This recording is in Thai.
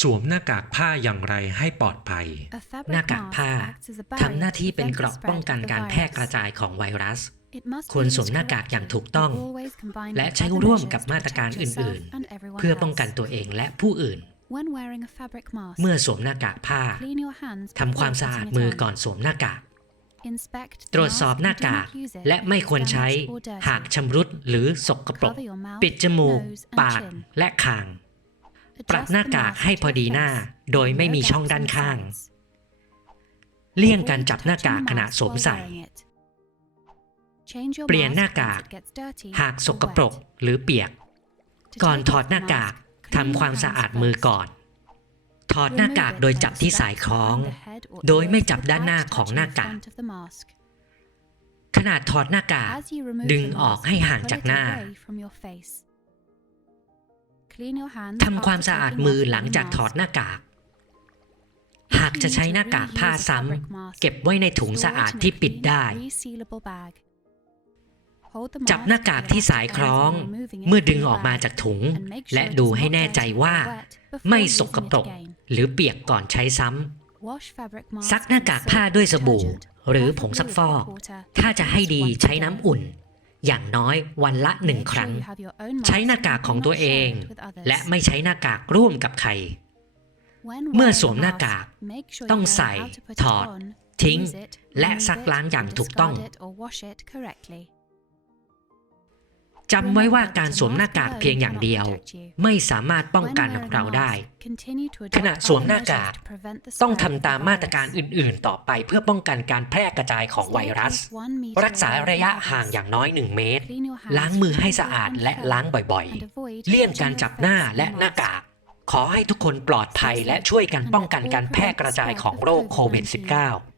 สวมหน้ากากผ้าอย่างไรให้ปลอดภัย หน้ากากผ้าทำหน้าที่เป็นเกราะป้องกันการแพร่กระจายของไวรัส ควรสวมหน้ากากอย่างถูกต้อง และและใช้ใช้ร่ร่ววมมกักับบมามาตตรรกาการรอื่อื่นนๆๆเพื่เพื่ออป้ป้อองงกักันนตัตัววเอเองงและและผู้ผู้อื่อื่นนเมื่เมื่ออสสววมมหหน้าน้ากากกผ้าผ้าทำความสะอาดมือก่อนสวมหน้ากากตตรรววจจสสออบบหหน้าน้ากากากกและและไม่ไม่คคววรรใช้ใช้หาหากกชำรุดหรือสกปรก ปิปิดดจจมูมูกกปาปากกและคาง ปรับหน้ากากให้พอดีหน้า โดยไม่มีช่องด้านข้าง เลี่เลี่ยยงงกาการรจัจับบหน้าากหน้ากากกขขณะณะสสววมมใส่ใส่ เปลี่ยนหน้ากาก หากสกปรกหรือเปียก ก่อนถอดหน้ากากทำความสะอาดมือก่อน ถอดหน้ากากโดยจับที่สายคล้อง โดยไม่จับด้านหน้าของหน้ากากขนาดถอดหน้ากากดึงออกให้ห่างจากหน้า ทำความสะอาดมือหลังจากถอดหน้ากาก หากจะใช้หน้ากากผ้าซ้ำเก็บไว้ในถุงสะอาดที่ปิดได้ จับหน้ากากที่สายคล้อง เมื่อดึงออกมาจากถุง และดูให้แน่ใจว่า ไม่สกปรกหรือเปียกก่อนใช้ซ้ำซักหน้ากากผ้าด้วยสบู่ หรือผงซักฟอก ถ้าจะให้ดีใช้น้ำอุ่น อย่างน้อยวันละหนึ่งครั้ง ใช้หน้ากากของตัวเอง และไม่ใช้หน้ากากร่วมกับใคร เมื่อสวมหน้ากาก ต้ต้อองงใส่ใส่ถถออดดทิ้ทิ้งงและและซัซักกล้าล้างงอย่อาย่างงถูถูกกต้ต้อองง จำไว้ว่าการสวมหน้ากากเพียงอย่างเดียว ไม่สามารถป้องกันเราได้ ขณะสวมหน้ากากต้องทำตามมาตรการรอื่น ๆ ต่อไปเพื่อป้องกันการแพร่กระจายของไวรัส รักษาระยะห่างอย่างน้อย 1 เมตร ล้างมือให้สะอาดและล้างบ่อยๆ เลี่ยงการจับหน้าและหน้ากาก ขอให้ทุกคนปลอดภัยและช่วยกันป้องกันการแพร่กระจายของโรคโควิด -19